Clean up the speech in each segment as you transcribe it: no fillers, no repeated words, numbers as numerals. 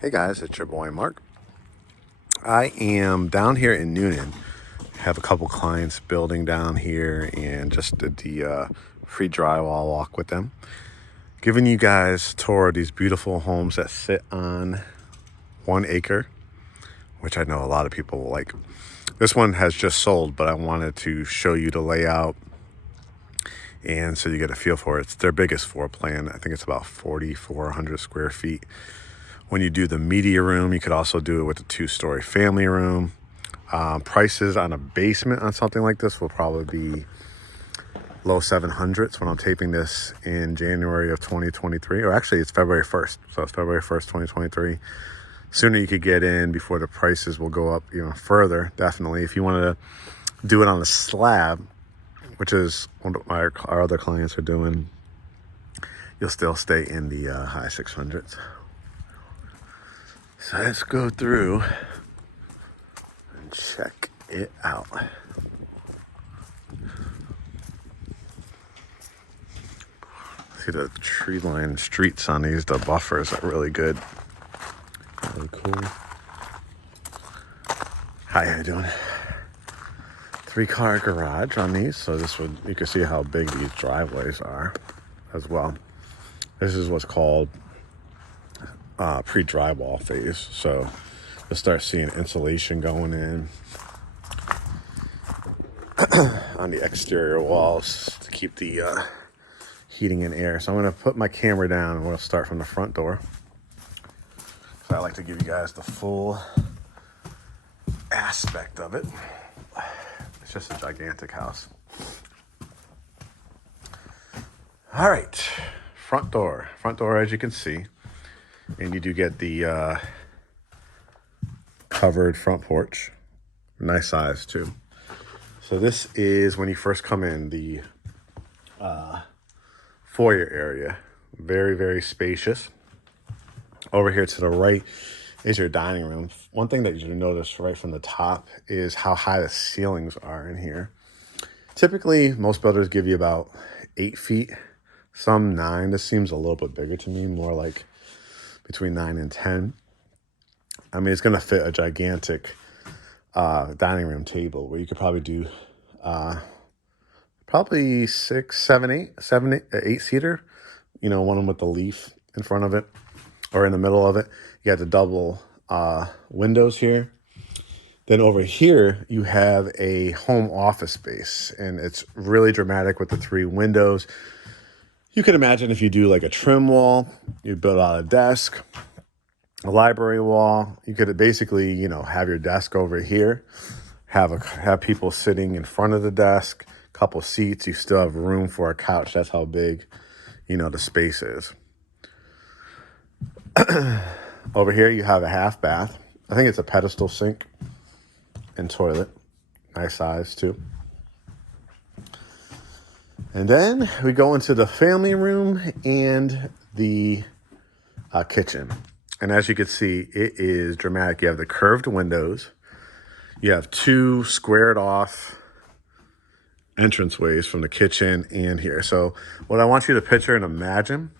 Hey guys, it's your boy Mark. I am down here in Newnan. Have a couple clients building down here and just did the free drywall walk with them. Giving you guys a tour of these beautiful homes that sit on 1 acre, which I know a lot of people will like. This one has just sold, but I wanted to show you the layout and so you get a feel for it. It's their biggest floor plan. I think it's about 4,400 square feet. When you do the media room, you could also do it with a 2-story family room. Prices on a basement on something like this will probably be low 700s when I'm taping this in January of 2023, or actually it's February 1st. So it's February 1st, 2023. Sooner you could get in before the prices will go up even further. Definitely. If you wanted to do it on a slab, which is what our other clients are doing, you'll still stay in the high 600s. So let's go through and check it out. See the tree-lined streets on these, the buffers are really good. Really cool. Hi, how you doing? 3-car garage on these, so you can see how big these driveways are as well. This is what's called pre-drywall phase, so you'll start seeing insulation going in on the exterior walls to keep the heating and air. So I'm going to put my camera down and we'll start from the front door. So I like to give you guys the full aspect of it. It's just a gigantic house. All right, front door as you can see, and you do get the covered front porch, nice size too. So this is when you first come in, the foyer area, very, very spacious. Over here to the right is your dining room. One thing that you notice right from the top is how high the ceilings are in here. Typically, most builders give you about 8 feet, some 9. This seems a little bit bigger to me, more like between 9 and 10. I mean, it's going to fit a gigantic dining room table where you could probably do probably 6, 7, 8, 8-seater. You know, one with the leaf in front of it or in the middle of it. You got the double windows here. Then over here, you have a home office space, and it's really dramatic with the 3 windows. You can imagine if you do like a trim wall, you build out a desk, a library wall. You could basically, you know, have your desk over here, have people sitting in front of the desk, couple seats. You still have room for a couch. That's how big, you know, the space is. Over here, you have a half bath. I think it's a pedestal sink and toilet. Nice size too. And then we go into the family room and the kitchen. And as you can see, it is dramatic. You have the curved windows. You have 2 squared off entranceways from the kitchen and here. So what I want you to picture and imagine,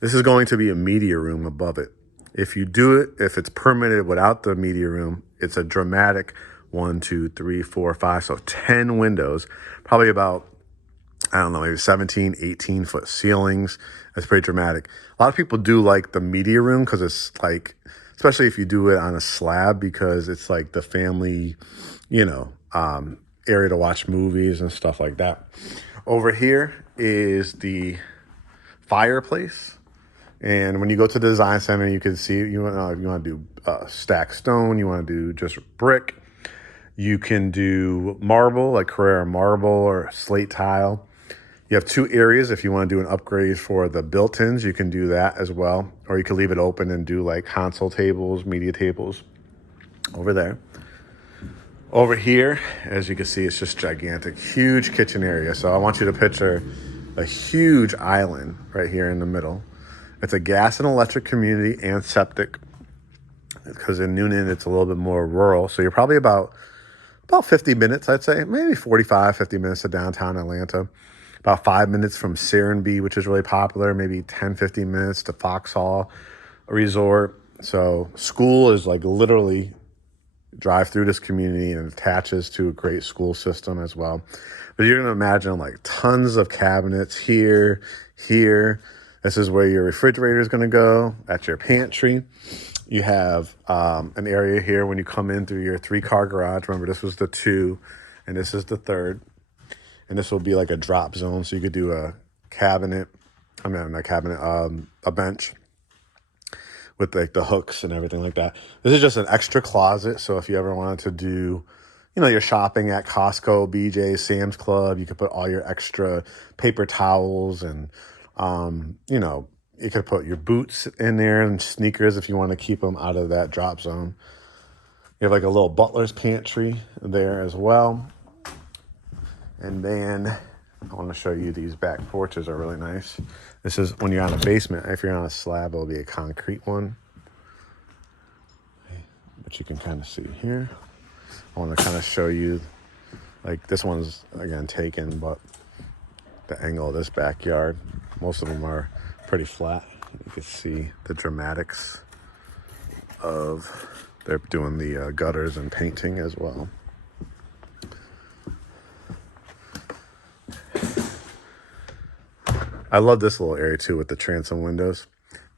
this is going to be a media room above it. If you do it, if it's permitted without the media room, it's a dramatic 1, 2, 3, 4, 5, so 10 windows, probably about, I don't know, maybe 17, 18-foot ceilings. That's pretty dramatic. A lot of people do like the media room because it's like, especially if you do it on a slab, because it's like the family, you know, area to watch movies and stuff like that. Over here is the fireplace. And when you go to the design center, you can see you want to do stacked stone, you want to do just brick. You can do marble, like Carrara marble or slate tile. You have 2 areas. If you want to do an upgrade for the built-ins, you can do that as well. Or you can leave it open and do like console tables, media tables over there. Over here, as you can see, it's just gigantic, huge kitchen area. So I want you to picture a huge island right here in the middle. It's a gas and electric community and septic, because in Newnan, it's a little bit more rural. So you're probably about 50 minutes, I'd say, maybe 45, 50 minutes to downtown Atlanta. About 5 minutes from Serenbe, which is really popular, maybe 10, 15 minutes to Foxhall Resort. So school is like literally drive through this community and attaches to a great school system as well. But you're going to imagine like tons of cabinets here, here. This is where your refrigerator is going to go. That's your pantry. You have an area here when you come in through your 3-car garage. Remember, this was the 2, and this is the 3rd. And this will be like a drop zone. So you could do a cabinet, I mean, not a cabinet, a bench with like the hooks and everything like that. This is just an extra closet. So if you ever wanted to do, you know, your shopping at Costco, BJ's, Sam's Club, you could put all your extra paper towels and, you know, you could put your boots in there and sneakers if you want to keep them out of that drop zone. You have like a little butler's pantry there as well. And then I want to show you these back porches are really nice. This is when you're on a basement. If you're on a slab, it'll be a concrete one. But you can kind of see here. I want to kind of show you, like this one's again taken, but the angle of this backyard, most of them are pretty flat. You can see the dramatics of, they're doing the gutters and painting as well. I love this little area too with the transom windows.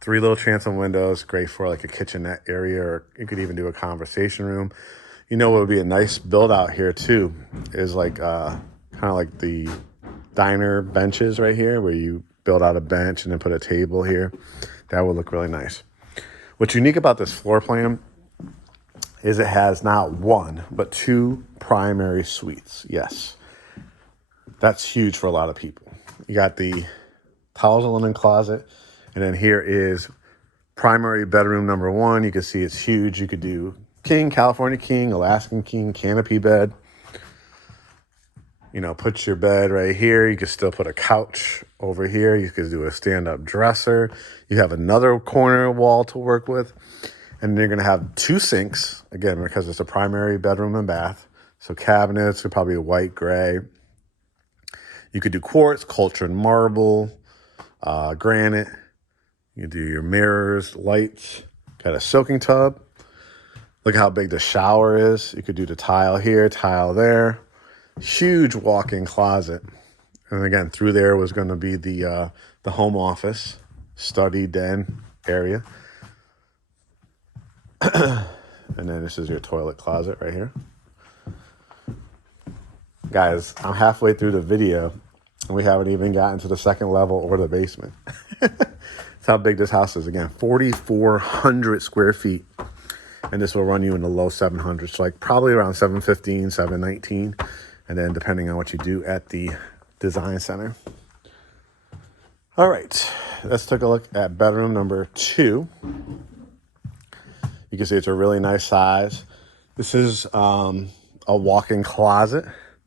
3 little transom windows, great for like a kitchenette area, or you could even do a conversation room. You know what would be a nice build out here too is like kind of like the diner benches right here where you build out a bench and then put a table here. That would look really nice. What's unique about this floor plan is it has not 1, but 2 primary suites. Yes, that's huge for a lot of people. You got the towels and linen closet, and then here is primary bedroom number 1. You can see it's huge. You could do king, California king, Alaskan king, canopy bed. You know, put your bed right here. You could still put a couch over here. You could do a stand-up dresser. You have another corner wall to work with. And you're going to have 2 sinks, again, because it's a primary bedroom and bath. So cabinets are probably white, gray. You could do quartz, cultured marble, granite. You can do your mirrors, lights. Got a soaking tub. Look how big the shower is. You could do the tile here, tile there. Huge walk-in closet. And again, through there was going to be the home office, study, den area. And then this is your toilet closet right here. Guys, I'm halfway through the video and we haven't even gotten to the second level or the basement. That's how big this house is. Again, 4,400 square feet. And this will run you in the low 700s, so like probably around 715, 719. And then depending on what you do at the design center. All right, let's take a look at bedroom number 2. You can see it's a really nice size. This is a walk-in closet.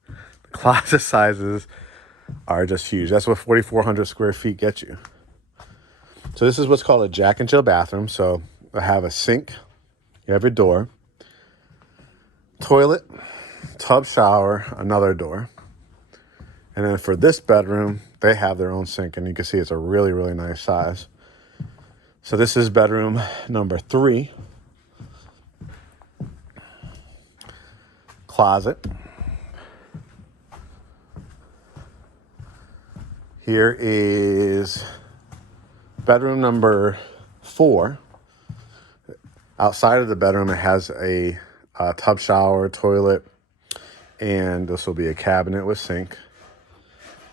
The closet sizes are just huge. That's what 4,400 square feet gets you. So this is what's called a Jack and Jill bathroom. So I have a sink, you have your door, toilet, tub, shower, another door. And then for this bedroom, they have their own sink, and you can see it's a really, really nice size. So this is bedroom number 3. Closet. Here is bedroom number 4. Outside of the bedroom, it has a tub, shower, toilet, and this will be a cabinet with sink.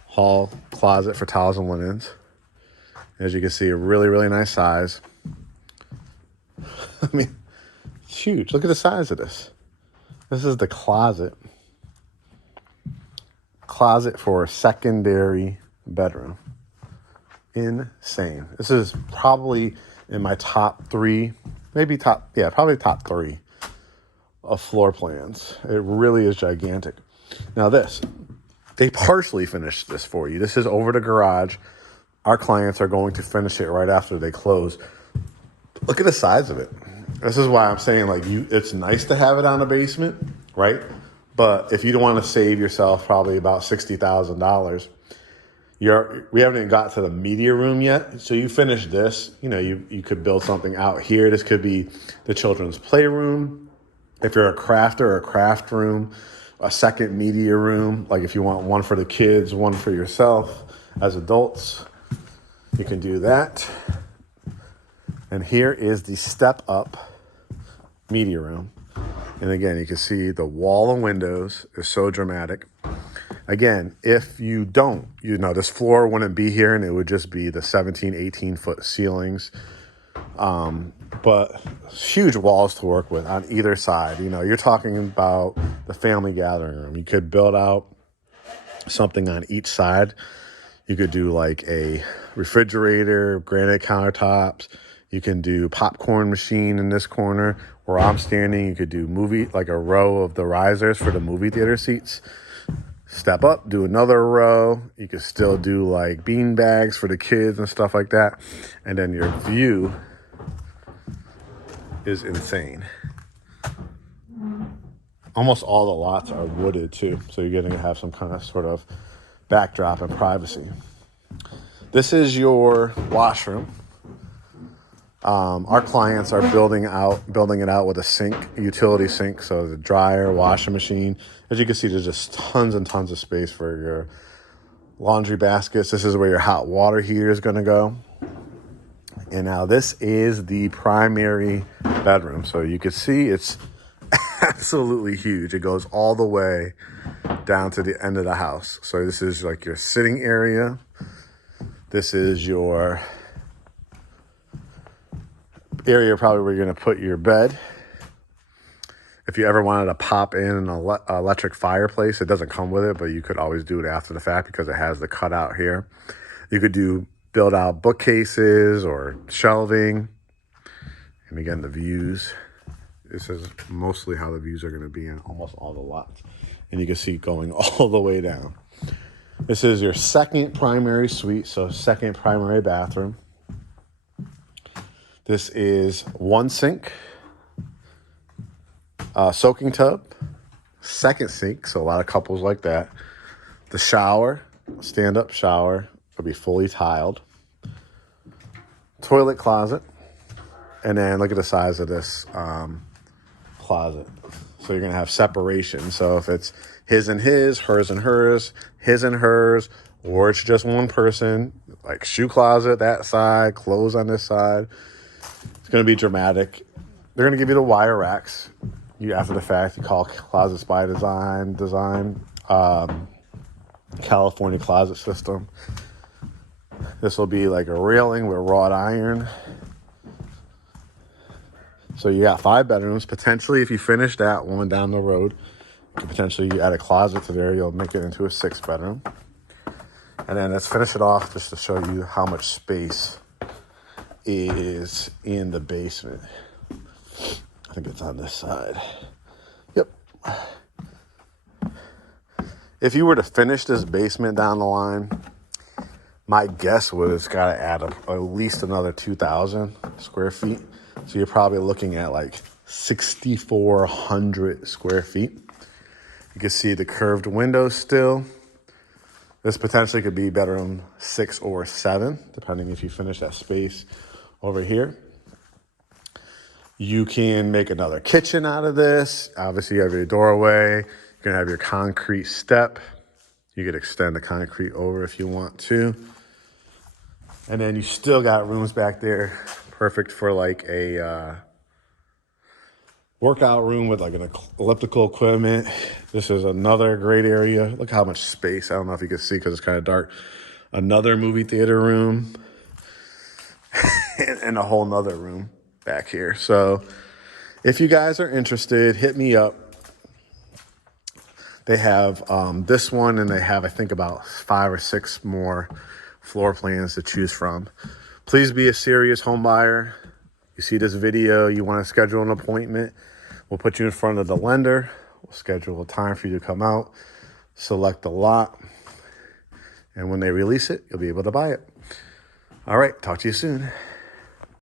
Hall closet for towels and linens. As you can see, a really, really nice size. I mean, it's huge. Look at the size of this. This is the closet. Closet for a secondary bedroom. Insane. This is probably in my top 3, probably top 3 of floor plans. It really is gigantic. Now this, they partially finished this for you. This is over the garage. Our clients are going to finish it right after they close. Look at the size of it. This is why I'm saying, like, it's nice to have it on a basement, right? But if you don't want to save yourself probably about $60,000, We haven't even got to the media room yet. So you finish this, you could build something out here. This could be the children's playroom. If you're a crafter, a craft room, a second media room. Like if you want one for the kids, one for yourself as adults, you can do that. And here is the step up media room. And again, you can see the wall of windows is so dramatic. Again, if you don't, this floor wouldn't be here and it would just be the 17, 18 foot ceilings. But huge walls to work with on either side. You're talking about the family gathering room. You could build out something on each side. You could do like a refrigerator, granite countertops. You can do popcorn machine in this corner where I'm standing. You could do like a row of the risers for the movie theater seats. Step up, do another row. You could still do like bean bags for the kids and stuff like that. And then your view is insane. Almost all the lots are wooded too. So you're going to have some kind of sort of backdrop and privacy. This is your washroom. Our clients are building it out with a sink, a utility sink. So the dryer, washing machine. As you can see, there's just tons and tons of space for your laundry baskets. This is where your hot water heater is going to go. And now this is the primary bedroom. So you can see it's absolutely huge. It goes all the way down to the end of the house. So this is like your sitting area. This is your area probably where you're going to put your bed. If you ever wanted to pop in an electric fireplace, it doesn't come with it, but you could always do it after the fact because it has the cutout here. You could build out bookcases or shelving. And again, the views. This is mostly how the views are going to be in almost all the lots. And you can see going all the way down. This is your second primary suite, so second primary bathroom. This is one sink, soaking tub, second sink, so a lot of couples like that. The shower, stand-up shower, will be fully tiled. Toilet closet, and then look at the size of this closet. So you're going to have separation. So if it's his and his, hers and hers, his and hers, or it's just one person, like shoe closet that side, clothes on this side. It's going to be dramatic. They're going to give you the wire racks. After the fact, you call Closets by Design, California closet system. This will be like a railing with wrought iron. So you got 5 bedrooms. Potentially, if you finish that one down the road, you could potentially add a closet to there. You'll make it into a 6th bedroom. And then let's finish it off just to show you how much space is in the basement. I think it's on this side. Yep. If you were to finish this basement down the line, my guess was it's got to add up at least another 2,000 square feet. So you're probably looking at like 6,400 square feet. You can see the curved windows still. This potentially could be bedroom 6 or 7, depending if you finish that space over here. You can make another kitchen out of this. Obviously, you have your doorway. You're going to have your concrete step. You could extend the concrete over if you want to. And then you still got rooms back there. Perfect for like a workout room with like an elliptical equipment. This is another great area. Look how much space. I don't know if you can see because it's kind of dark. Another movie theater room. And a whole nother room back here. So if you guys are interested, hit me up. They have this one, and they have, I think, about 5 or 6 more floor plans to choose from. Please be a serious home buyer. You see this video, you want to schedule an appointment, we'll put you in front of the lender. We'll schedule a time for you to come out, select the lot, and when they release it, you'll be able to buy it. All right, talk to you soon.